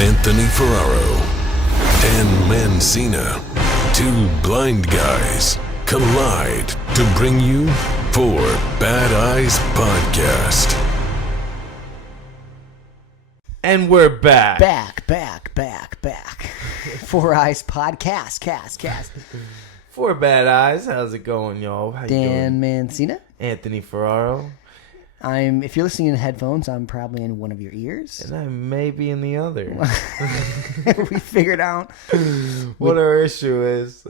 Anthony Ferraro, Dan Mancina. Two blind guys collide to bring you Four Bad Eyes Podcast. And we're back. Back. Four Eyes Podcast, cast. Four Bad Eyes. How's it going, y'all? How you Dan doing? Mancina. Anthony Ferraro. If you're listening in headphones, I'm probably in one of your ears. And I may be in the other. We figured out what our issue is.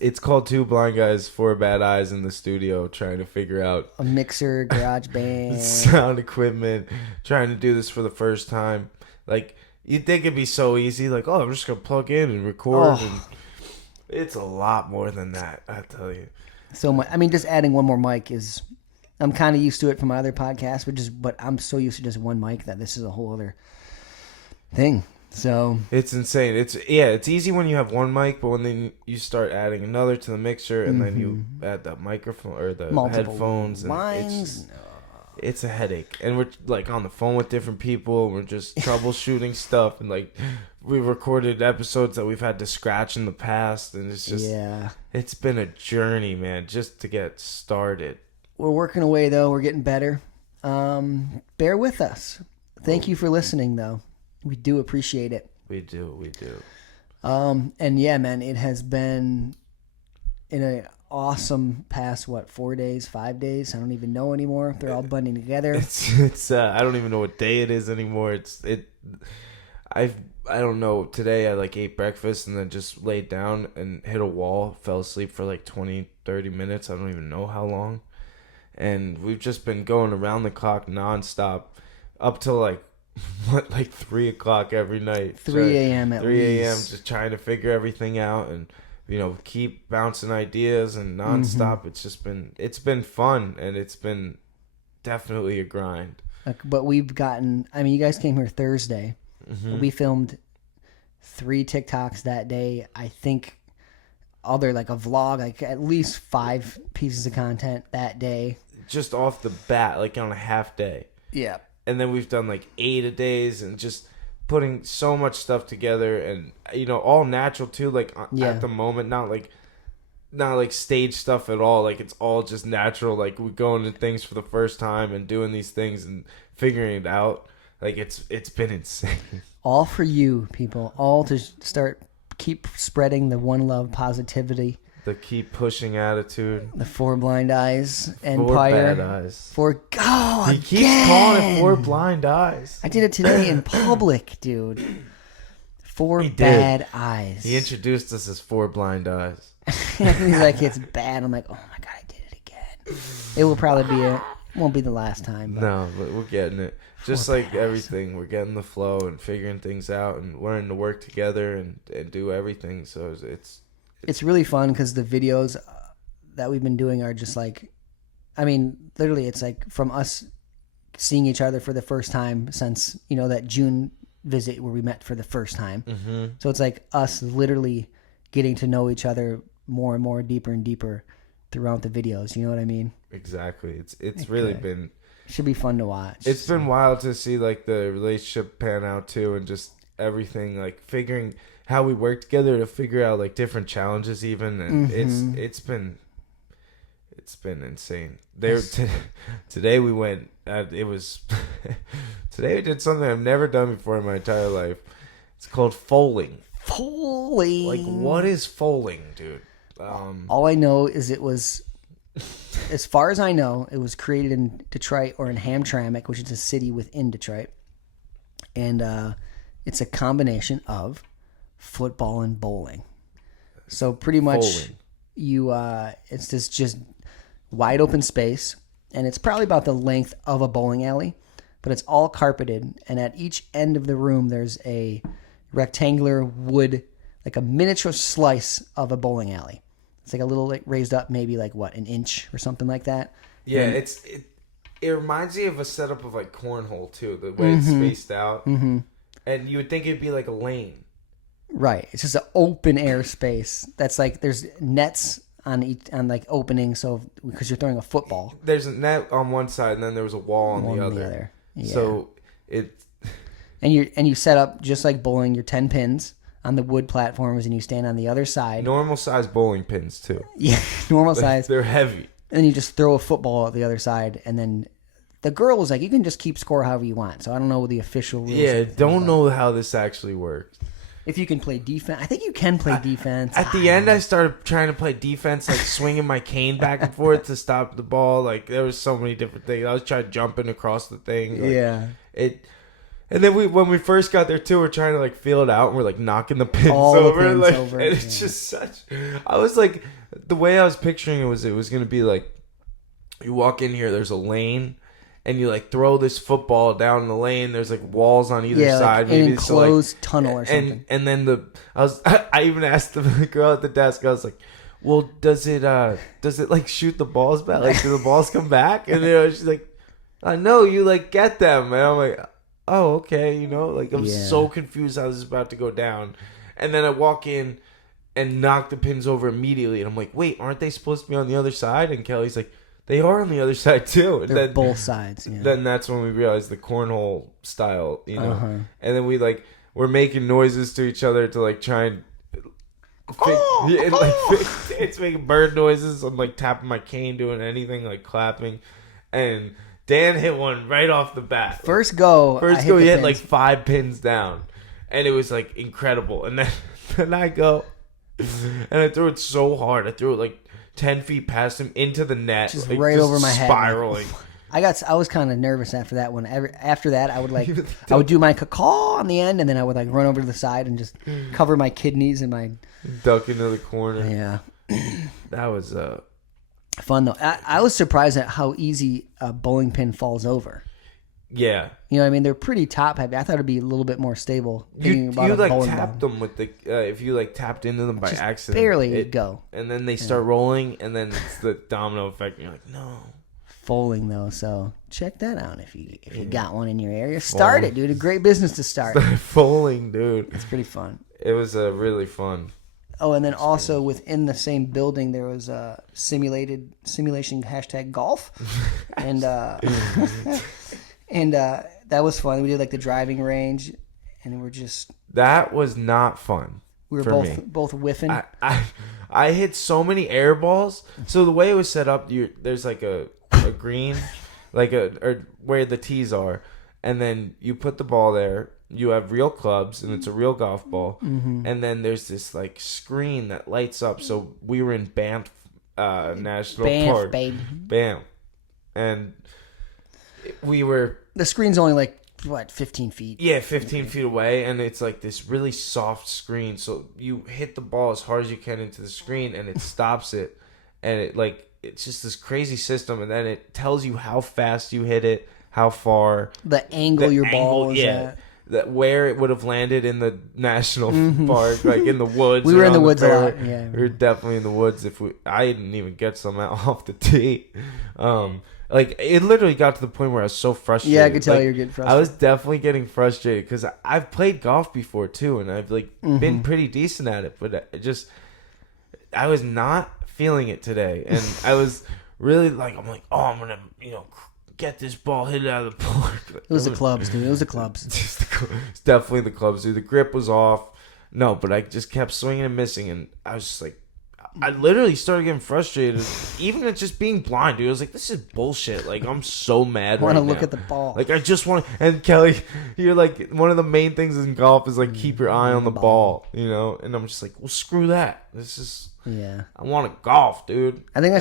It's called Two Blind Guys, Four Bad Eyes in the studio trying to figure out a mixer, garage band, sound equipment, trying to do this for the first time. Like, you'd think it'd be so easy. Like, oh, I'm just going to plug in and record. And it's a lot more than that, I tell you. So much. I mean, just adding one more mic is... I'm kind of used to it from my other podcasts, but I'm so used to just one mic that this is a whole other thing. So it's insane. It's easy when you have one mic, but when then you start adding another to the mixer, and then you add the microphone or the multiple headphones, lines. And it's a headache. And we're like on the phone with different people. We're just troubleshooting stuff, and like we recorded episodes that we've had to scratch in the past, and it's just it's been a journey, man, just to get started. We're working away, though. We're getting better. Bear with us. Thank you for listening, though. We do appreciate it. We do. And yeah, man, it has been in an awesome past, 4 days, 5 days? I don't even know anymore. They're all blending together. It's I don't even know what day it is anymore. I don't know. Today I ate breakfast and then just laid down and hit a wall, fell asleep for 20, 30 minutes. I don't even know how long. And we've just been going around the clock nonstop up till 3 o'clock every night. 3 a.m. at 3 a.m. least. just trying to figure everything out and keep bouncing ideas and nonstop. It's been fun, and it's been definitely a grind. But we've gotten. I mean, you guys came here Thursday. Mm-hmm. We filmed 3 TikToks that day. I think. Other a vlog, at least 5 pieces of content that day. Just off the bat, on a half day. Yeah. And then we've done 8 a days and just putting so much stuff together and all natural too, at the moment, not stage stuff at all. It's all just natural. We're going into things for the first time and doing these things and figuring it out. It's been insane. All for you, people. All to keep spreading the one love positivity, the keep pushing attitude, the Four Blind Eyes Empire. Four Bad Eyes. He keeps calling it Four Blind Eyes. I did it today in public, dude. Four Bad Eyes. He introduced us as Four Blind Eyes. He's like, it's bad. I'm like, oh my god, I did it again. It will probably won't be the last time. No, but we're getting it. Just everything, we're getting the flow and figuring things out and learning to work together and do everything. So it's really fun because the videos that we've been doing are just literally it's from us seeing each other for the first time since, that June visit where we met for the first time. Mm-hmm. So it's us literally getting to know each other more and more, deeper and deeper throughout the videos. You know what I mean? Exactly. It's really been... Should be fun to watch. It's been wild to see the relationship pan out too, and just everything figuring how we work together to figure out different challenges even, and it's been insane. Today we went. Today we did something I've never done before in my entire life. It's called Fowling. Fowling. What is Fowling, dude? All I know is it was. As far as I know, it was created in Detroit or in Hamtramck, which is a city within Detroit. And it's a combination of football and bowling. So pretty much it's this just wide open space, and it's probably about the length of a bowling alley, but it's all carpeted. And at each end of the room, there's a rectangular wood, a miniature slice of a bowling alley. It's a little raised up, maybe an inch or something like that. Yeah, it reminds me of a setup of cornhole too, the way it's spaced out. Mm-hmm. And you would think it'd be a lane. Right. It's just an open air space. That's there's nets on each opening, so because you're throwing a football. There's a net on one side, and then there was a wall on the other. Yeah. So And you set up just like bowling your 10 pins on the wood platforms, and you stand on the other side. Normal size bowling pins too. Yeah, normal size. They're heavy. And then you just throw a football at the other side, and then the girl was like, you can just keep score however you want. So I don't know the official rules. Yeah, don't know how this actually works. If you can play defense. I think you can play defense. At the end, I started trying to play defense, like swinging my cane back and forth to stop the ball. Like, there was so many different things. I was trying jumping across the thing. Like, yeah. And then when we first got there too, we're trying to like feel it out, and we're like knocking the pins All over, the pins like, over, and it's just such. I was like, the way I was picturing it was gonna be like, you walk in here, there's a lane, and you like throw this football down the lane. There's like walls on either side, like an maybe enclosed tunnel or something. And then I even asked the girl at the desk, I was like, well, does it like shoot the balls back? Like, do the balls come back? And she's like, no, you like get them. And I'm like, oh, okay, like I'm so confused how this is about to go down. And then I walk in and knock the pins over immediately, and I'm like, wait, aren't they supposed to be on the other side? And Kelly's like, they are on the other side too. And They're both sides. Yeah. Then that's when we realized the cornhole style, Uh-huh. And then we're making noises to each other to like try and it's making bird noises. I'm like tapping my cane, doing anything, like clapping, and Dan hit one right off the bat. First go, he hit like 5 pins down, and it was like incredible. And then I go, and I threw it so hard. I threw it like 10 feet past him into the net, just like, right over my head, spiraling. I was kind of nervous after that one. After that, I would do my caw on the end, and then I would like run over to the side and just cover my kidneys and my duck into the corner. Yeah, that was fun though. I was surprised at how easy a bowling pin falls over. Yeah, you know what I mean? They're pretty top heavy. I thought it'd be a little bit more stable. You like tapped them with the if you like tapped into them by just accident, barely go, and then they start rolling, and then it's the domino effect. And you're like, no. Fowling though, so check that out if you got one in your area. Start it, dude. A great business to start. Fowling, dude. It's pretty fun. It was really fun. Oh, and then also within the same building there was a simulation #golf, and that was fun. We did like the driving range, and that was not fun. We were both whiffing. I hit so many air balls. So the way it was set up, there's like a green, or where the tees are, and then you put the ball there. You have real clubs, and it's a real golf ball, and then there's this like screen that lights up. So we were in Banff National Park, baby. Banff, and we were. The screen's only like 15 feet. Yeah, 15 feet away, and it's like this really soft screen. So you hit the ball as hard as you can into the screen, and it stops it, and it's just this crazy system, and then it tells you how fast you hit it, how far, the angle your ball was at. Where it would have landed in the national park, like in the woods. We were in the woods a lot. Yeah, we were definitely in the woods. I didn't even get some out off the tee. Like it literally got to the point where I was so frustrated. Yeah, I could tell you're getting frustrated. I was definitely getting frustrated because I've played golf before too, and I've been pretty decent at it, but I was not feeling it today, and I was really I'm like, oh, I'm gonna get this ball hit out of the park. It was the clubs, dude. It was the clubs. It's definitely the clubs, dude. The grip was off. No, but I just kept swinging and missing, and I was just like, I literally started getting frustrated, even at just being blind, dude. I was like, this is bullshit. Like, I'm so mad right now. I want to look at the ball. Like, I just want to... And, Kelly, you're like, one of the main things in golf is, like, keep your eye on the ball, And I'm just like, well, screw that. This is... Yeah. I want to golf, dude. I think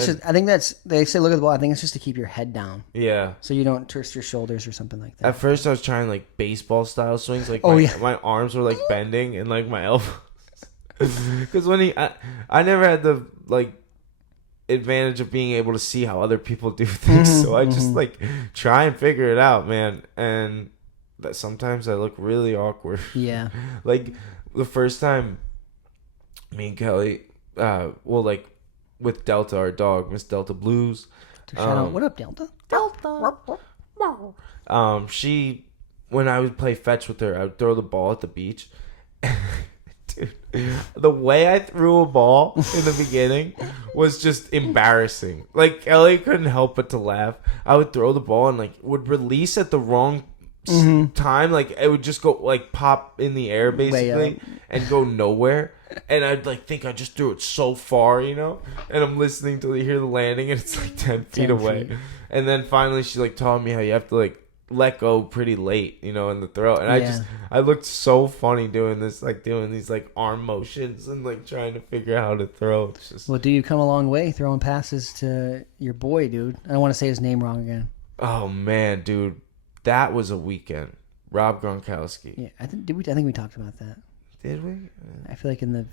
they say look at the ball. I think it's just to keep your head down. Yeah. So you don't twist your shoulders or something like that. At first, I was trying, like, baseball-style swings. Like, my arms were, like, bending, and, like, my elbows... Because I never had the advantage of being able to see how other people do things, so I just try and figure it out, man. And that sometimes I look really awkward. Yeah. Like the first time, me and Kelly, with Delta, our dog, Miss Delta Blues. Shout out, what up, Delta? She, when I would play fetch with her, I would throw the ball at the beach. Dude, the way I threw a ball in the beginning was just embarrassing. Like, Ellie couldn't help but to laugh. I would throw the ball and would release at the wrong time, like it would just go like pop in the air basically and go nowhere. And I'd like think I just threw it so far, you know. And I'm listening to hear the landing, and it's like 10 feet away. And then finally, she like taught me how you have to like let go pretty late, you know, in the throw. And I looked so funny doing this, like doing these like arm motions and like trying to figure out how to throw. It's just... Well, you come a long way throwing passes to your boy, dude. I don't want to say his name wrong again. Oh man, dude, that was a weekend. Rob Gronkowski. Yeah, I think we talked about that. Did we? I feel like in the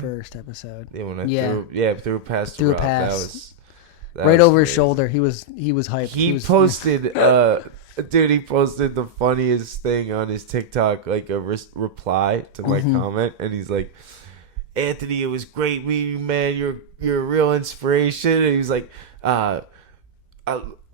first episode. Yeah, when I threw a pass to Rob. That right was over crazy. his shoulder. He was hyped. He posted dude, he posted the funniest thing on his TikTok, like a reply to my comment, and he's like, "Anthony, it was great meeting you, man. You're a real inspiration." And he's like, "I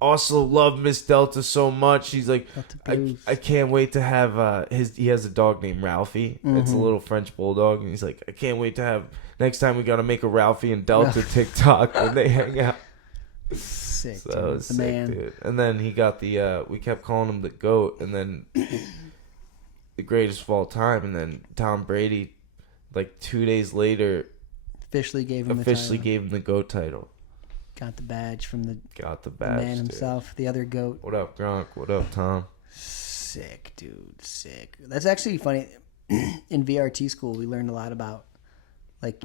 also love Miss Delta so much." He's like, I can't wait to have he has a dog named Ralphie. It's a little French bulldog, and he's like, I can't wait to have next time we gotta make a Ralphie and Delta TikTok when they hang out. Sick, so dude. it was sick, dude. And then he got the we kept calling him the GOAT, and then the greatest of all time, and then Tom Brady, like 2 days later, officially gave him the GOAT title. Got the badge from the dude. man himself, the other GOAT. What up, Gronk? What up, Tom? Sick, dude. Sick. That's actually funny. In VRT school, we learned a lot about, like,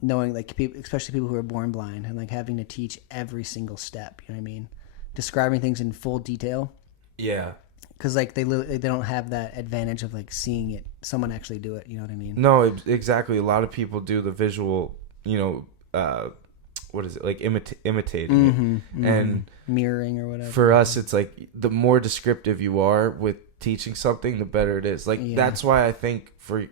knowing, like, people, especially people who are born blind, and, like, having to teach every single step. You know what I mean? Describing things in full detail. Yeah. Because, like, they don't have that advantage of, like, seeing it, someone actually do it. You know what I mean? No, exactly. A lot of people do the visual, you know, what is it, like imitating it and mirroring or whatever. For us, it's like the more descriptive you are with teaching something, the better it is. Like that's why I think for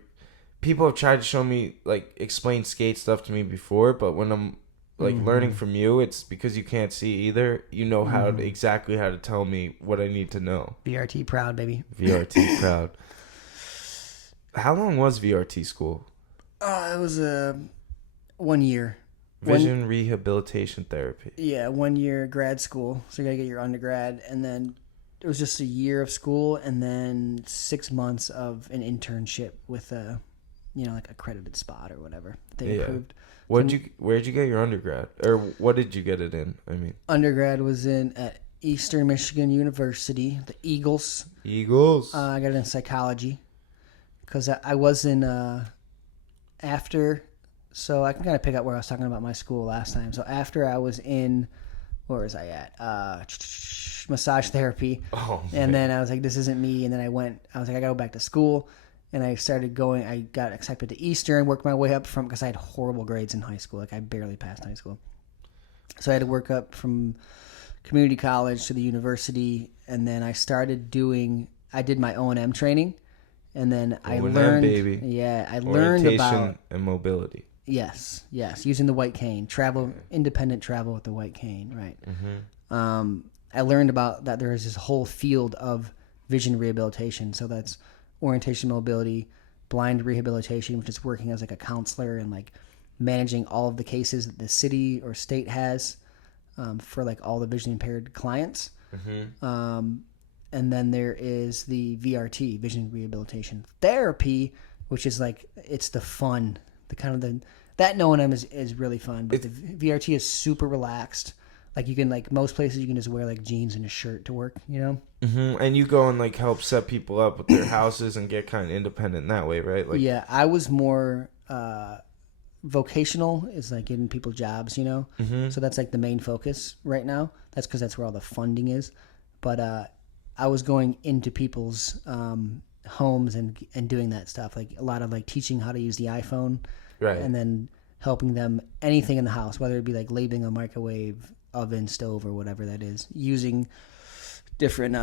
people have tried to show me, like, explain skate stuff to me before, but when I'm like learning from you, it's because you can't see either. You know how exactly how to tell me what I need to know. VRT proud, baby. VRT proud. How long was VRT school? It was 1 year. Vision rehabilitation therapy. Yeah, 1 year grad school. So you got to get your undergrad. And then it was just a year of school and then 6 months of an internship with a, you know, like accredited spot or whatever they approved. Where'd you get your undergrad? Or what did you get it in? I mean, undergrad was at Eastern Michigan University, the Eagles. Eagles. I got it in psychology because I was in after... So I can kind of pick up where I was talking about my school last time. So after I was in, where was I at? Massage therapy. Oh, and then I was like, this isn't me. And then I was like, I got to go back to school. And I started going, I got accepted to Eastern, worked my way up because I had horrible grades in high school. Like I barely passed high school. So I had to work up from community college to the university. And then I did my O&M training. And then I learned, baby. Yeah, I learned about orientation and mobility. Yes, using the white cane, independent travel with the white cane, right? I learned about that there is this whole field of vision rehabilitation. So that's orientation, mobility, blind rehabilitation, which is working as like a counselor and like managing all of the cases that the city or state has for like all the vision impaired clients. And then there is the VRT, vision rehabilitation therapy, which is like it's the fun. That knowing them is really fun, but the VRT is super relaxed. Like you can, like most places, you can just wear like jeans and a shirt to work, you know. And you go and like help set people up with their houses and get kind of independent in that way, right? Like, yeah, I was more vocational, is like getting people jobs, you know. So that's like the main focus right now. That's because that's where all the funding is. But I was going into people's homes and doing that stuff, like a lot of like teaching how to use the iPhone, right, and then helping them anything in the house, whether it be like labeling a microwave, oven, stove, or whatever that is, using different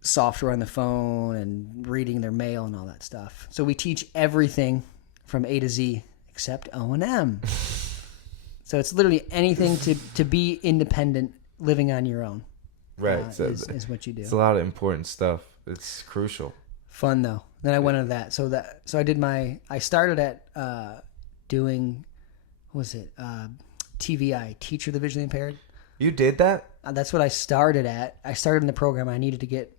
software on the phone and reading their mail and all that stuff. So we teach everything from A to Z except O&M. So it's literally anything to be independent, living on your own. Right, so is what you do. It's a lot of important stuff. It's crucial. Fun though. Then I went into that. So I started at doing, what was it? TVI, teacher of the visually impaired. You did that? That's what I started at. I started in the program. I needed to get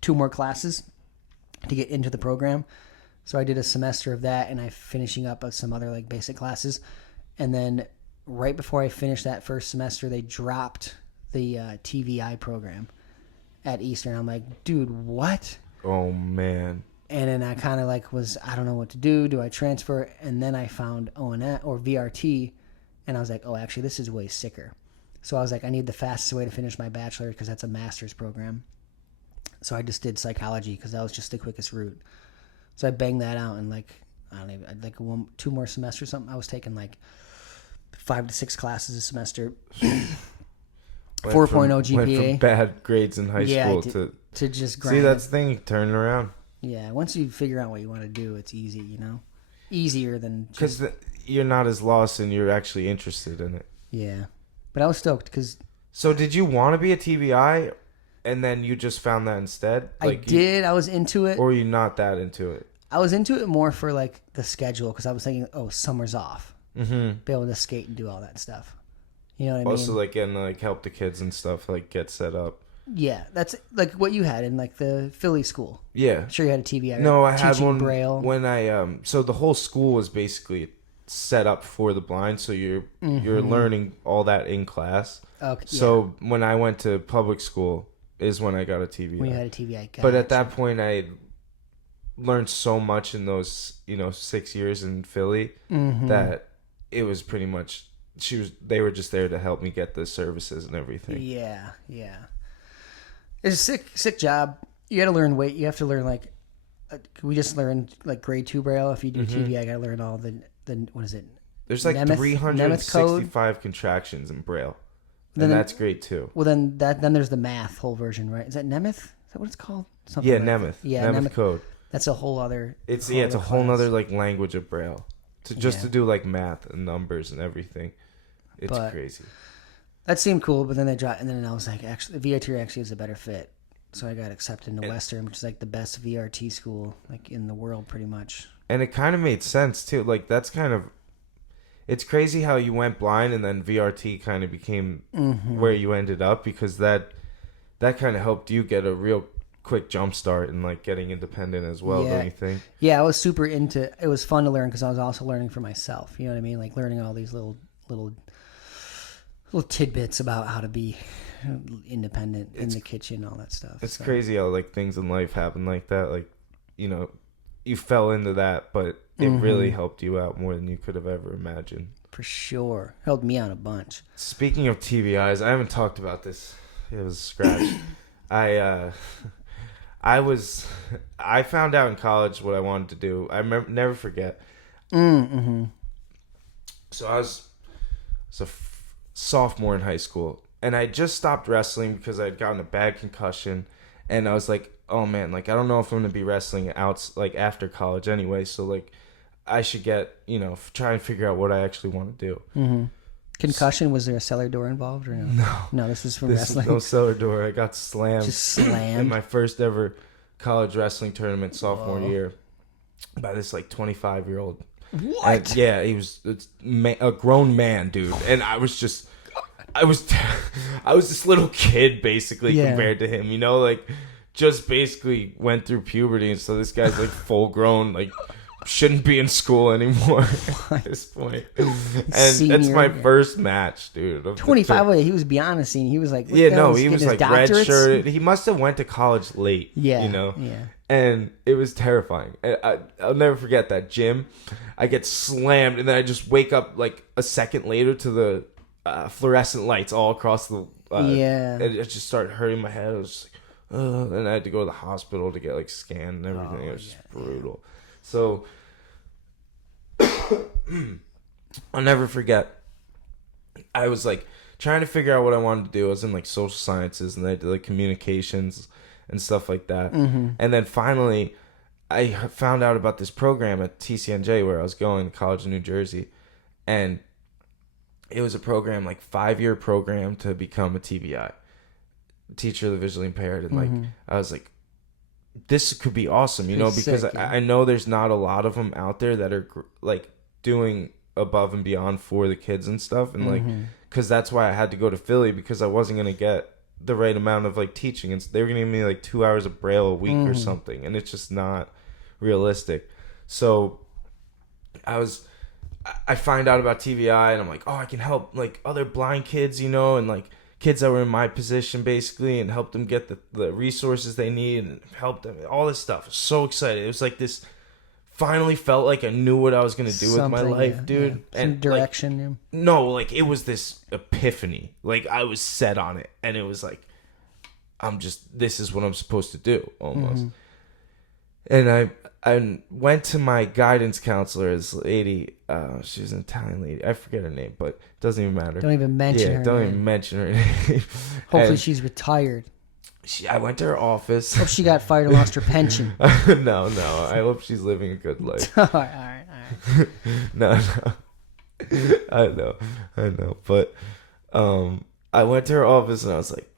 2 more classes to get into the program. So I did a semester of that, and I finishing up some other like basic classes. And then right before I finished that first semester, they dropped the TVI program at Eastern. I'm like, dude, what? Oh, man. And then I kind of like I don't know what to do. Do I transfer? And then I found O&M or VRT, and I was like, oh, actually, this is way sicker. So I was like, I need the fastest way to finish my bachelor because that's a master's program. So I just did psychology because that was just the quickest route. So I banged that out in like, I don't even, like 2 more semesters or something. I was taking like 5 to 6 classes a semester. 4.0 GPA. Went from bad grades in high school to just grind. See, that's the thing, turning around. Yeah, once you figure out what you want to do, it's easy, you know? Easier than... Because you're not as lost and you're actually interested in it. Yeah. But I was stoked because... So did you want to be a TBI and then you just found that instead? Like I did. I was into it. Or were you not that into it? I was into it more for like the schedule because I was thinking, oh, summer's off. Mm-hmm. Be able to skate and do all that stuff. You know what I mean? Also, like, getting like help the kids and stuff, like get set up. Yeah, that's like what you had in like the Philly school. Yeah. I'm sure you had a TBI. No, I had one Braille. when I so the whole school was basically set up for the blind, so you're learning all that in class. Okay. So when I went to public school is when I got a TBI. When you had a TBI. Gotcha. But at that point, I learned so much in those 6 years in Philly that it was pretty much they were just there to help me get the services and everything. Yeah, yeah. It's a sick job. You got to learn weight. You have to learn like we just learned like grade 2 Braille. If you do TBI, I got to learn all the what is it? There's like 365 contractions in Braille. And that's great too. Well, then there's the math whole version, right? Is that Nemeth? Is that what it's called? Something like Nemeth. Yeah, Nemeth code. That's a whole other. It's a whole other like language of Braille to do like math and numbers and everything. It's crazy. That seemed cool, but then they dropped, and then I was like, actually, VRT actually is a better fit. So I got accepted into Western, which is like the best VRT school like in the world, pretty much. And it kind of made sense too. Like that's kind of. It's crazy how you went blind and then VRT kind of became where you ended up because that kind of helped you get a real quick jump start and like getting independent as well, don't you think? Yeah, I was super into it. Was fun to learn because I was also learning for myself. You know what I mean? Like learning all these little tidbits about how to be independent in the kitchen, all that stuff. It's crazy how like things in life happen like that. Like, you fell into that, but it really helped you out more than you could have ever imagined. For sure. Helped me out a bunch. Speaking of TBIs, I haven't talked about this. It was a scratch. I found out in college what I wanted to do. I never forget. So I was a sophomore in high school, and I just stopped wrestling because I'd gotten a bad concussion, and I was like, oh man, like I don't know if I'm gonna be wrestling out like after college anyway, so like I should get try and figure out what I actually want to do. Concussion, was there a cellar door involved or no? No, this is from wrestling. No cellar door. I got slammed. Just slammed in my first ever college wrestling tournament sophomore year by this like 25-year-old. What? Yeah, he was a grown man, dude, and I was this little kid basically compared to him, like just basically went through puberty, and so this guy's like full grown, like shouldn't be in school anymore at this point. And it's my first match, dude. 25, he was beyond the scene. He was like, he was like red shirted. He must have went to college late, Yeah. And it was terrifying. I'll never forget that gym. I get slammed, and then I just wake up like a second later to the fluorescent lights all across the. And it just started hurting my head. I was just like, and I had to go to the hospital to get like scanned and everything. It was just brutal. So I'll never forget. I was like trying to figure out what I wanted to do. I was in like social sciences, and I did like communications and stuff like that. And then finally, I found out about this program at TCNJ where I was going to college in New Jersey, and it was a program, like 5-year program to become a TVI, teacher of the visually impaired. And like, I was like, this could be awesome, because I know there's not a lot of them out there that are like doing above and beyond for the kids and stuff. And like, because that's why I had to go to Philly, because I wasn't going to get the right amount of like teaching, and they were going to give me like 2 hours of Braille a week or something, and it's just not realistic. So I find out about TVI, and I'm like, oh, I can help like other blind kids, you know, and like kids that were in my position basically, and help them get the resources they need and help them, all this stuff. I was so excited. It was like this, finally felt like I knew what I was going to do with my life, dude. Yeah. Some and direction. like, no, like it was this epiphany. Like I was set on it, and it was like, this is what I'm supposed to do almost. And I went to my guidance counselor, this lady. She's an Italian lady. I forget her name, but it doesn't even matter. Don't even mention her don't name. even mention her name. Hopefully she's retired. I went to her office. Hope she got fired and lost her pension. No. I hope she's living a good life. all right. No. I know. But I went to her office, and I was like,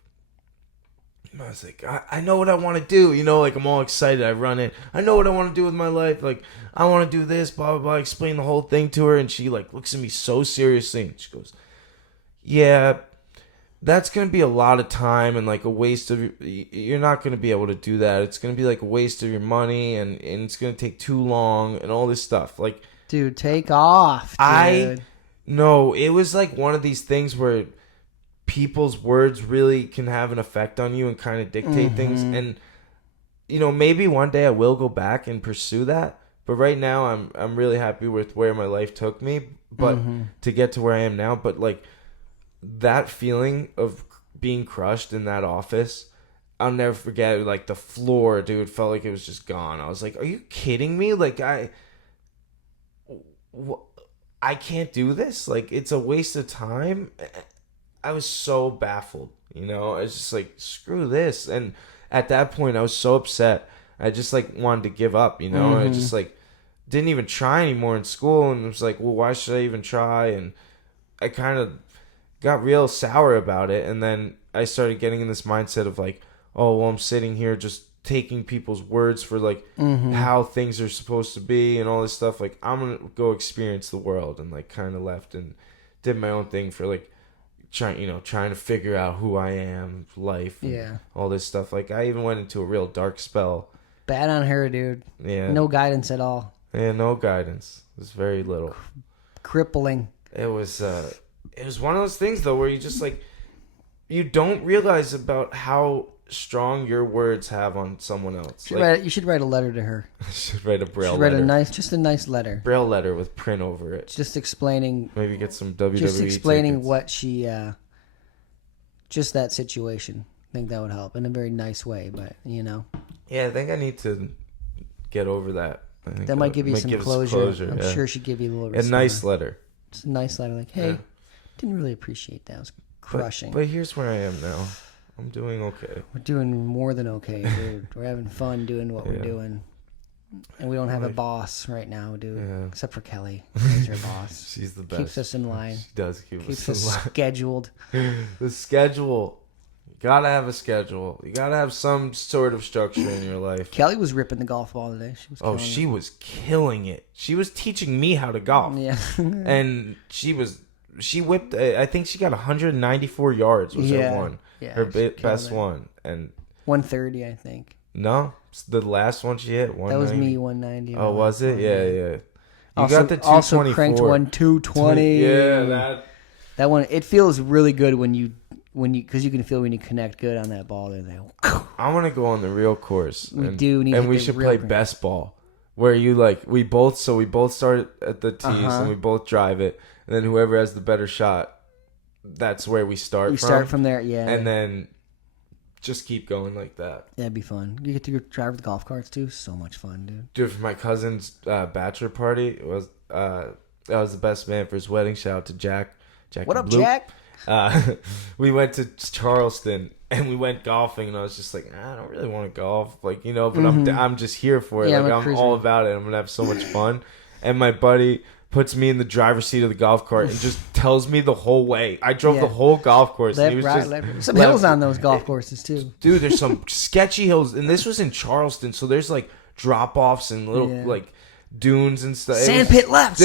I know what I want to do. You know, like I'm all excited. I run it. I know what I want to do with my life. Like I want to do this, blah, blah, blah. Explain the whole thing to her. And she like looks at me so seriously, and she goes, yeah, that's going to be a lot of time and like a waste of, you're not going to be able to do that. It's going to be like a waste of your money, and it's going to take too long and all this stuff. Like, dude, take off, dude. No, it was like one of these things where people's words really can have an effect on you and kind of dictate things. And, you know, maybe one day I will go back and pursue that. But right now I'm really happy with where my life took me, but to get to where I am now. But like that feeling of being crushed in that office, I'll never forget it. Like the floor, dude, felt like it was just gone. I was like, are you kidding me? Like I can't do this. Like it's a waste of time. I was so baffled, you know. I was just like, screw this. And at that point, I was so upset. I just like wanted to give up, you know. I just like didn't even try anymore in school, and it was like, well, why should I even try? And I kind of got real sour about it. And then I started getting in this mindset of like, oh, well, I'm sitting here just taking people's words for like how things are supposed to be and all this stuff. Like I'm gonna go experience the world, and like kind of left and did my own thing for like trying to figure out who I am, life, and all this stuff. Like I even went into a real dark spell. Bad on her, dude. Yeah, no guidance at all. Yeah, no guidance. It was very little. Crippling. It was one of those things though where you just like, you don't realize about how strong your words have on someone else. You should write a letter to her. I should write a Braille letter. Write a nice letter. Braille letter with print over it. Just explaining. Maybe get some WWE Just explaining tickets. what she. Just that situation. I think that would help in a very nice way, but you know. Yeah, I think I need to get over that. I think that might give you some closure. I'm sure she'd give you a little. A nice letter. Just a nice letter, like, hey, didn't really appreciate that. It was crushing. But here's where I am now. I'm doing okay. We're doing more than okay, dude. We're having fun doing what we're doing. And we don't have a boss right now, dude. Yeah. Except for Kelly. She's our boss. She's the best. Keeps us in line. She does keeps us in line. Scheduled. The schedule. You gotta have a schedule. You gotta have some sort of structure in your life. Kelly was ripping the golf ball today. She was killing it. She was teaching me how to golf. Yeah. And she whipped, I think she got 194 yards was her one. Yeah, her best one. And 130, I think. No, the last one she hit 190. That was me, 190. Oh, was it? Yeah. You got the 224. Also cranked one 220. Yeah, that one. It feels really good when you because you can feel when you connect good on that ball. I want to go on the real course. We do need, and we should play best ball, where you like we both start at the tees and we both drive it, and then whoever has the better shot, that's where we start. Start from there, yeah, and then just keep going like that. That'd be fun. You get to drive with the golf carts too. So much fun, dude. Dude, for my cousin's bachelor party, it was I was the best man for his wedding. Shout out to Jack. What up, Jack? We went to Charleston and we went golfing, and I was just like, I don't really want to golf, like, you know, but I'm just here for it. Yeah, like I'm all about it. I'm gonna have so much fun. And my buddy puts me in the driver's seat of the golf cart and just tells me the whole way. I drove the whole golf course. Left, and he was right, just left. Some hills on those golf courses too. Dude, there's some sketchy hills, and this was in Charleston, so there's like drop offs and little like dunes and stuff. Sandpit left.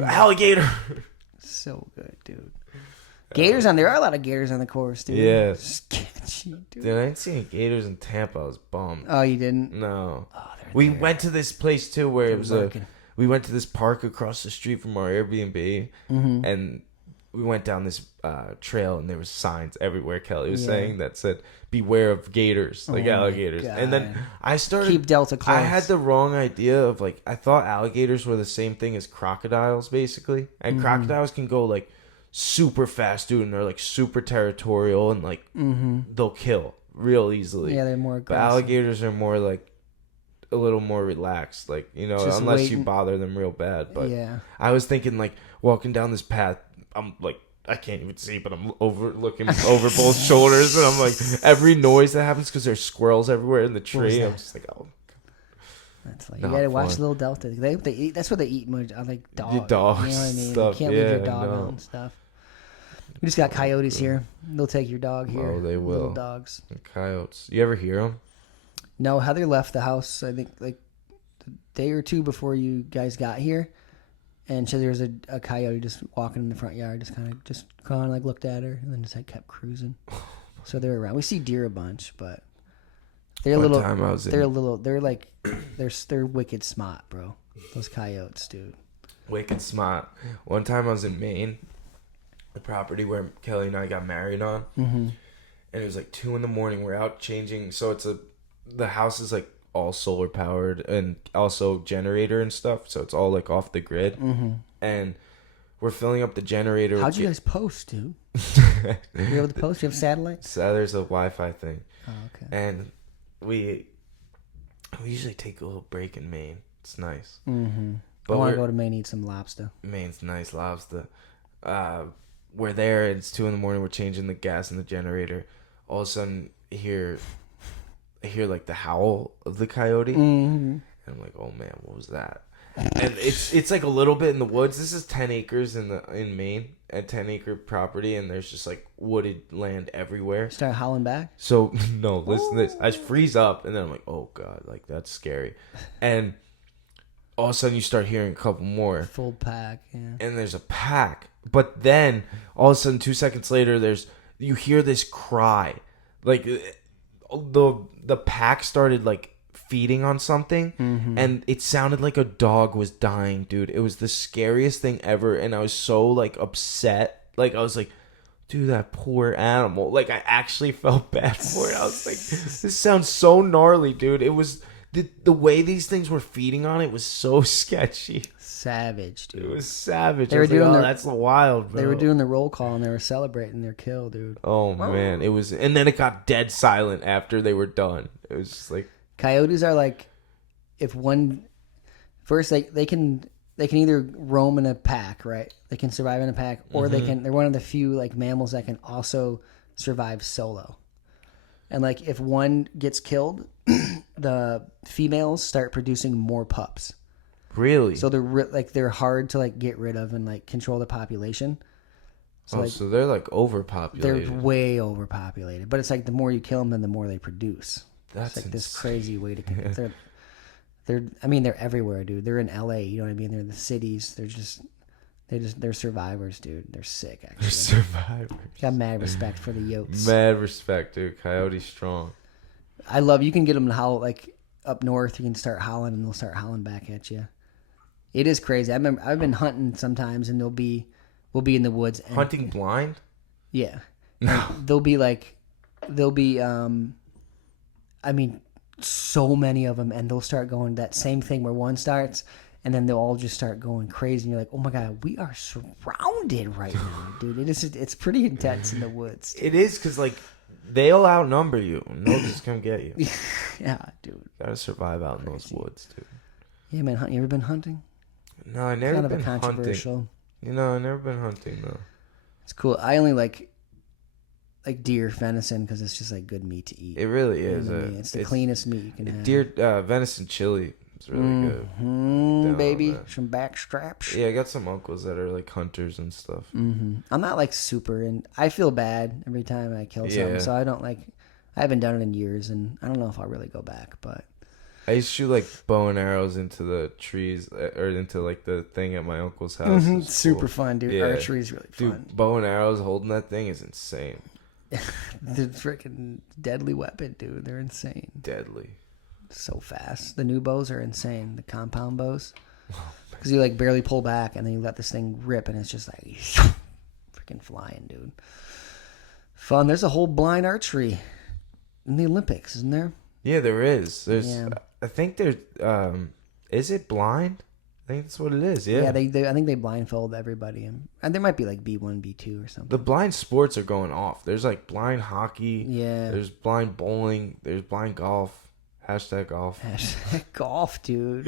Alligator. So good, dude. Gators on there are a lot of gators on the course, dude. Yeah. Sketchy, dude. Dude, I didn't see any gators in Tampa. I was bummed. Oh, you didn't? No. Oh, they're We there. went to this place too where it was lurking. we went to this park across the street from our Airbnb, and we went down this trail, and there was signs everywhere. Kelly was saying that said, "Beware of gators, like alligators." And then I started Keep Delta close. I had the wrong idea of like I thought alligators were the same thing as crocodiles, basically, and crocodiles can go like super fast, dude, and they're like super territorial and like they'll kill real easily. Yeah, they're more But aggressive. alligators are more like a little more relaxed, like, you know, Just unless waiting. you bother them real bad. But Yeah. I was thinking like walking down this path, I'm like I can't even see, but I'm looking over both shoulders, and I'm like every noise that happens because there's squirrels everywhere in the tree. I'm just like, oh, That's like Not you gotta watch fun. Little Delta. They eat. That's what they eat more. Like dogs. dogs, You know what I mean? stuff, You can't leave your yeah, dog no. out and stuff. We just got coyotes here. They'll take your dog here. Oh, they will. Little dogs. coyotes. You ever hear them? No, Heather left the house. I think like the day or two before you guys got here, and so there was a coyote just walking in the front yard, just kind of like looked at her, and then just like kept cruising. So they're around. We see deer a bunch, but they're One little. time I was in- They're little. They're like they're wicked smart, bro. Those coyotes, dude. Wicked smart. One time I was in Maine, the property where Kelly and I got married on, and it was like 2 a.m. We're out changing, so the house is like all solar powered and also generator and stuff, so it's all like off the grid, and we're filling up the generator. How'd you guys post, dude? You able to post? You have satellite? So there's a Wi-Fi thing, Oh, okay. and we usually take a little break in Maine. It's nice. I But want to we're- go to Maine and eat some lobster. Maine's nice lobster. We're there. It's 2 a.m. We're changing the gas in the generator. All of a sudden, I hear like the howl of the coyote, and I'm like, "Oh man, what was that?" And it's like a little bit in the woods. This is 10 acres in Maine, a 10-acre property, and there's just like wooded land everywhere. Start howling back. So no, listen to this. I freeze up, and then I'm like, "Oh god, like that's scary," and all of a sudden you start hearing a couple more. Full pack. Yeah. And there's a pack, but then all of a sudden 2 seconds later you hear this cry, like the pack started like feeding on something, and it sounded like a dog was dying, dude. It was the scariest thing ever, and I was so like upset. Like I was like, dude, that poor animal. Like I actually felt bad for it. I was like, this sounds so gnarly, dude. It was the way these things were feeding on it was so sketchy. Savage, dude. It was savage. They I were was like, doing oh, their- that's wild, bro. They were doing the roll call and they were celebrating their kill, dude. Oh man, it was, and then it got dead silent after they were done. It was just like, Coyotes are like, if one first they can either roam in a pack, right? They can survive in a pack, or they're one of the few like mammals that can also survive solo. And like if one gets killed, the females start producing more pups. really? So they're hard to like get rid of and like control the population. So like so they're like they're overpopulated. way overpopulated. But it's like the more you kill them, then the more they produce. That's It's like this insane. crazy way to. They're everywhere, dude. They're in LA. You know what I mean? They're in the cities. They're survivors, dude. They're sick. Actually, They're survivors. got mad respect for the yotes. Mad respect, dude. Coyote strong. I love. You can get them to howl like up north. You can start howling, and they'll start howling back at you. It is crazy. I remember I've been hunting sometimes, and we'll be in the woods. And, Hunting blind? Yeah. No. They'll be I mean, so many of them, and they'll start going that same thing where one starts, and then they'll all just start going crazy, and you're like, oh my god, we are surrounded right now, dude. It's pretty intense in the woods. It is, because like they'll outnumber you, and they'll just come get you. Yeah, dude. Gotta survive out in those woods, dude. Yeah, man. You ever been hunting? No, I never Kind of been a hunting. controversial. You know, I never been hunting though. It's cool. I only like deer venison because it's just like good meat to eat. It really You know is. what I mean? It's the cleanest meat you can have. Deer venison chili is really good. Down Baby, on that. some back straps. Yeah, I got some uncles that are like hunters and stuff. I'm not like super, and I feel bad every time I kill something, Yeah. so I don't like. I haven't done it in years, and I don't know if I'll really go back, but I used to shoot like bow and arrows into the trees or into like the thing at my uncle's house. Mm-hmm. Super fun, dude. Yeah. Archery is really fun. Dude, bow and arrows holding that thing is insane. The freaking deadly weapon, dude. They're insane. Deadly. So fast. The new bows are insane. The compound bows. Because you like barely pull back and then you let this thing rip and it's just like freaking flying, dude. Fun. There's a whole blind archery in the Olympics, isn't there? Yeah, there is. There's. Yeah. I think there's. Is it blind? I think that's what it is. Yeah. Yeah, they I think they blindfold everybody, and there might be like B1, B2 or something. The blind sports are going off. There's like blind hockey. Yeah. There's blind bowling. There's blind golf. Hashtag golf. Hashtag golf, dude.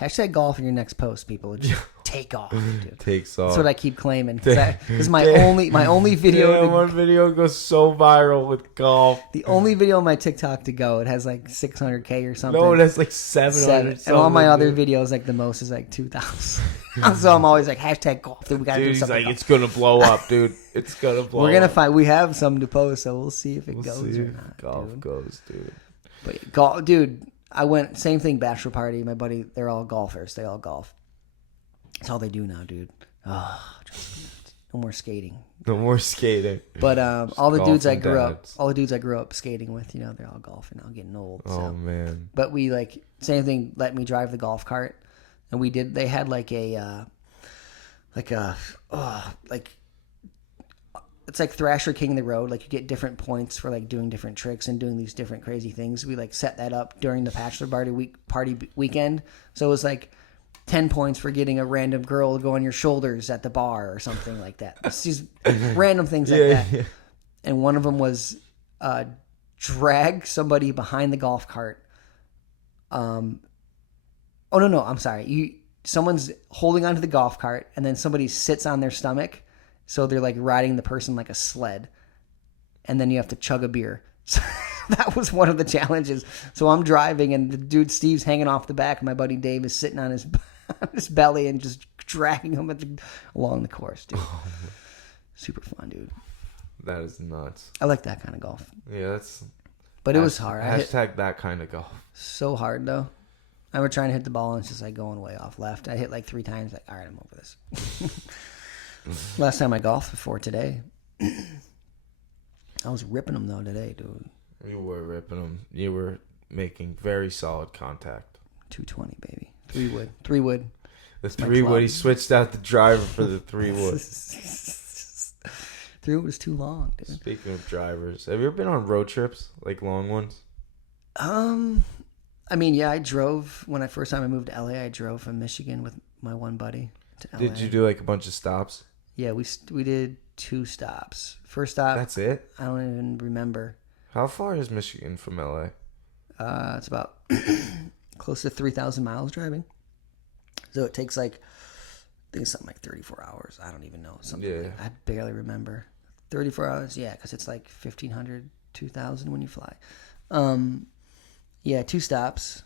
Hashtag golf in your next post, people. Just take off, dude. Takes off. That's what I keep claiming. Because my only video. Yeah, one video goes so viral with golf. The only video on my TikTok to go, it has like 600K or something. No, that's like 700. And all my other videos, like the most is like 2,000. So I'm always like hashtag golf. Dude, we gotta do Dude, he's something. like, it's gonna blow up, dude. It's gonna blow. We're gonna up. find. We have some to post, so we'll see if it goes See or if not. golf dude. goes, dude. But golf, dude. I went same thing. Bachelor party. My buddy, they're all golfers. They all golf. That's all they do now, dude. Oh, no more skating. No more skating. But all the dudes I golfing grew up skating with, you know, they're all golfing now, getting old. Oh So. man. But we like same thing. Let me drive the golf cart, and we did. They had like it's like Thrasher King of the Road. Like you get different points for like doing different tricks and doing these different crazy things. We like set that up during the bachelor party weekend. So it was like 10 points for getting a random girl to go on your shoulders at the bar or something like that. It's just random things like that. Yeah. And one of them was drag somebody behind the golf cart. I'm sorry. Someone's holding onto the golf cart and then somebody sits on their stomach. So they're like riding the person like a sled. And then you have to chug a beer. So that was one of the challenges. So I'm driving and the dude Steve's hanging off the back. And my buddy Dave is sitting on his belly and just dragging him along the course, dude. Super fun, dude. That is nuts. I like that kind of golf. Yeah, that's. But it was hard. Hashtag that kind of golf. So hard, though. I was trying to hit the ball and it's just like going way off left. I hit like 3 times. Like, all right, I'm over this. Last time I golfed before today. I was ripping them, though, today, dude. You were ripping them. You were making very solid contact. 220, baby. 3 wood. The 3 wood. He switched out the driver for the 3 wood. 3 wood was too long, dude. Speaking of drivers, have you ever been on road trips, like long ones? I mean, yeah, I drove when I first time I moved to LA. I drove from Michigan with my one buddy to LA. Did you do like a bunch of stops? Yeah, we did 2 stops. First stop. That's it? I don't even remember. How far is Michigan from LA? It's about close to 3,000 miles driving. So it takes like, I think it's something like 34 hours. I don't even know. I barely remember. 34 hours, yeah, because it's like 1,500, 2,000 when you fly. Yeah, 2 stops.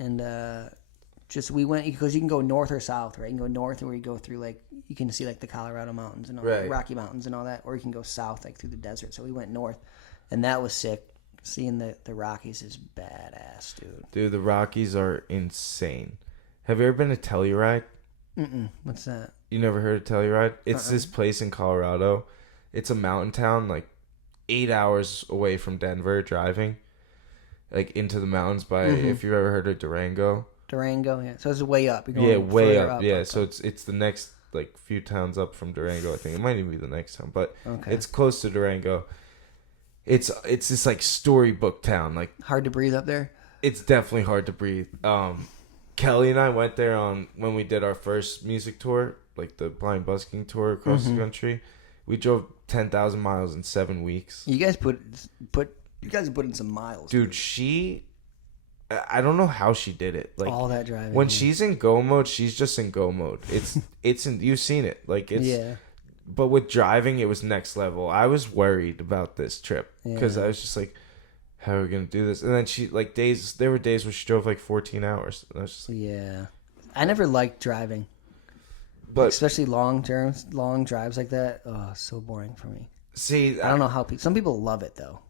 And just we went, because you can go north or south, right? You can go north where you go through like, you can see like the Colorado mountains and all that, Rocky Mountains and all that. Or you can go south like through the desert. So we went north. And that was sick. Seeing the Rockies is badass, dude. Dude, the Rockies are insane. Have you ever been to Telluride? What's that? You never heard of Telluride? It's this place in Colorado. It's a mountain town, like 8 hours away from Denver, driving like into the mountains by. If you've ever heard of Durango. Durango, yeah. So it's way up. You're going way up. up. Yeah, so it's the next like few towns up from Durango. I think it might even be the next town, but it's close to Durango. It's this like storybook town. Like hard to breathe up there. It's definitely hard to breathe. Kelly and I went there when we did our first music tour, like the blind busking tour across the country. We drove 10,000 miles in 7 weeks. You guys put in some miles, dude. I don't know how she did it. Like all that driving. When she's in go mode, she's just in go mode. You've seen it. Like it's But with driving, it was next level. I was worried about this trip because I was just like, how are we going to do this? And then there were days where she drove like 14 hours. And I was just like, I never liked driving. But especially long drives like that. Oh, so boring for me. See, I don't know how some people love it though.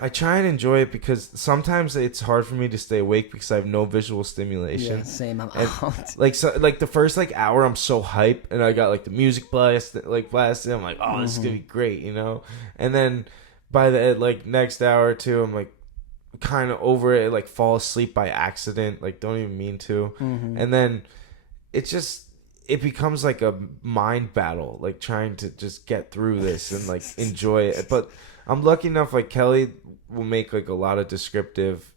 I try and enjoy it because sometimes it's hard for me to stay awake because I have no visual stimulation. Yeah, same. I'm And out. like the first like hour, I'm so hype, and I got like the music blasted. I'm like, oh, this is gonna be great, you know. And then by the like next hour or two, I'm like kind of over it. Like fall asleep by accident. Like don't even mean to. And then it becomes like a mind battle, like trying to just get through this and like enjoy it. But I'm lucky enough, like Kelly will make like a lot of descriptive,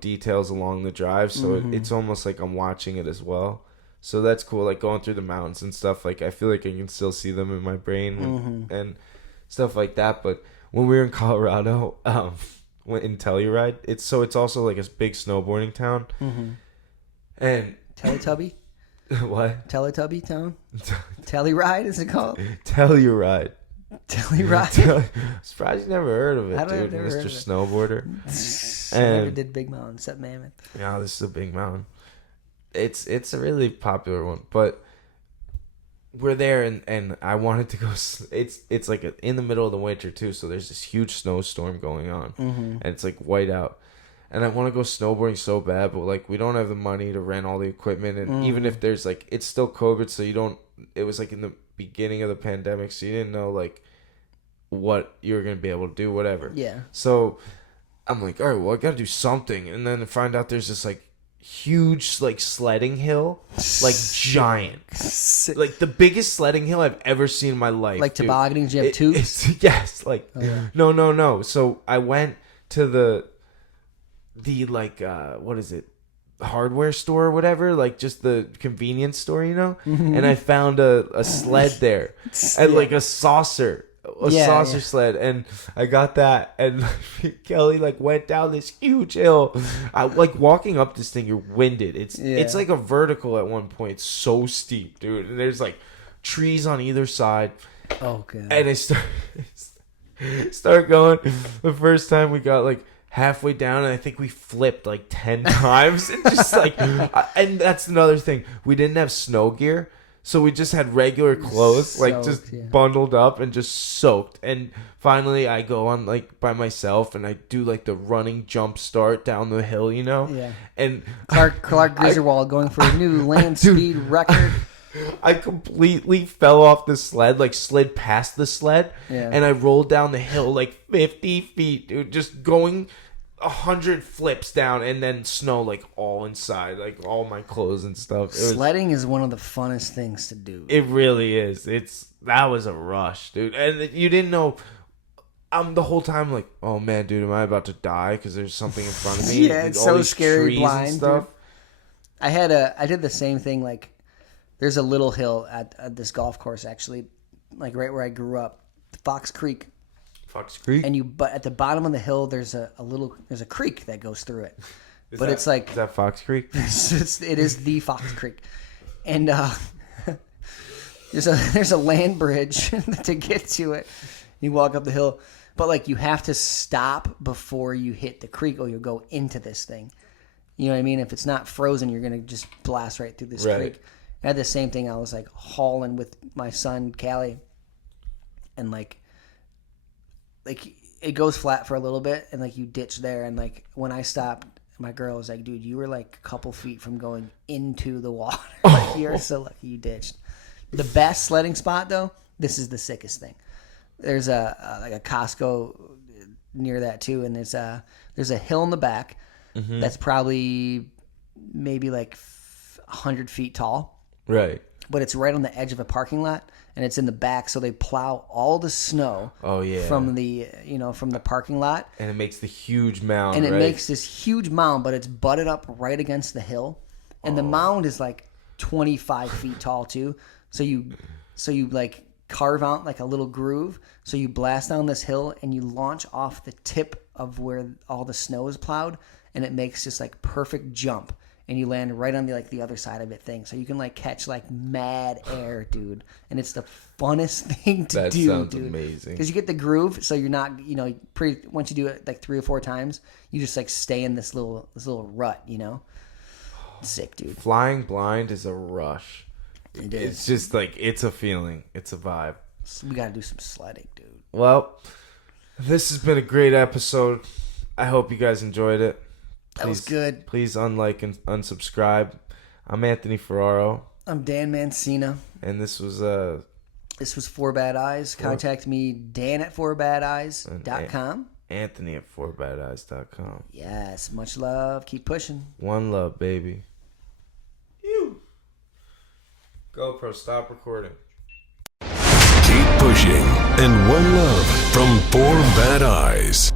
details along the drive. So it's almost like I'm watching it as well. So that's cool. Like going through the mountains and stuff, like I feel like I can still see them in my brain and stuff like that. But when we were in Colorado, in Telluride, it's also like a big snowboarding town. And Teletubby? What? Teletubby town? Telluride is it called? Telluride. Telluride. Surprised you never heard of it, I've dude. never heard Mr. of it. Snowboarder. I never did Big Mountain except Mammoth. Yeah, this is a big mountain. It's a really popular one, but we're there and I wanted to go. It's like in the middle of the winter too, so there's this huge snowstorm going on, and it's like white out. And I want to go snowboarding so bad, but like we don't have the money to rent all the equipment, and even if there's like it's still COVID, so you don't. It was like in the beginning of the pandemic, so you didn't know like what you were gonna be able to do, whatever. Yeah. So I'm like, all right, well I gotta do something, and then I find out there's this like huge like sledding hill, like giant, like the biggest sledding hill I've ever seen in my life. Like tobogganing, do you have tubes? Yes, like yeah. no. So I went to the like what is it, hardware store or whatever, like just the convenience store, and I found a sled there and like a saucer sled, and I got that, and Kelly like went down this huge hill. I like walking up this thing, you're winded. It's like a vertical at one point. It's so steep, dude, and there's like trees on either side. Oh god. And I start going. The first time we got like halfway down, and I think we flipped like 10 times. And just like, and that's another thing. We didn't have snow gear, so we just had regular clothes, like just bundled up and just soaked. And finally, I go on like by myself, and I do like the running jump start down the hill, Yeah. And Clark Griswold going for a new land speed record. I completely fell off the sled, like slid past the sled, and I rolled down the hill like 50 feet, dude, just going 100 flips down, and then snow like all inside, like all my clothes and stuff. Sledding is one of the funnest things to do. It really is. That was a rush, dude, and you didn't know. I'm the whole time like, oh man, dude, am I about to die because there's something in front of me? Yeah, it's all so these scary, trees blind and stuff. Dude. I did the same thing. Like, there's a little hill at this golf course, actually, like right where I grew up, Fox Creek. Fox Creek. But at the bottom of the hill, there's a creek that goes through it. Is that Fox Creek? It is the Fox Creek, and there's a land bridge to get to it. You walk up the hill, but like you have to stop before you hit the creek, or you'll go into this thing. You know what I mean? If it's not frozen, you're gonna just blast right through this creek. I had the same thing. I was like hauling with my son Callie, and like it goes flat for a little bit, and like you ditch there, and like when I stopped, my girl was like, "Dude, you were like a couple feet from going into the water. Like, you're so lucky you ditched." The best sledding spot, though, this is the sickest thing. There's a Costco near that too, and there's a hill in the back that's probably maybe like 100 feet tall. Right. But it's right on the edge of a parking lot, and it's in the back, so they plow all the snow from the parking lot. And it makes the huge mound, and it makes this huge mound, but it's butted up right against the hill. And the mound is like 25 feet tall too. So you like carve out like a little groove. So you blast down this hill and you launch off the tip of where all the snow is plowed, and it makes this like perfect jump. And you land right on the other side of it thing. So you can like catch like mad air, dude. And it's the funnest thing to do, sounds dude. Amazing. Because you get the groove, so you're not, once you do it like 3 or 4 times, you just like stay in this little rut, Sick, dude. Flying blind is a rush. It is. It's just like, it's a feeling. It's a vibe. We got to do some sledding, dude. Well, This has been a great episode. I hope you guys enjoyed it. That was good. Please unlike and unsubscribe. I'm Anthony Ferraro. I'm Dan Mancina. And this was Four Bad Eyes. Contact me, Dan at fourbadeyes.com. Anthony at fourbadeyes.com. Yes, much love. Keep pushing. One love, baby. You. GoPro, stop recording. Keep pushing, and one love from Four Bad Eyes.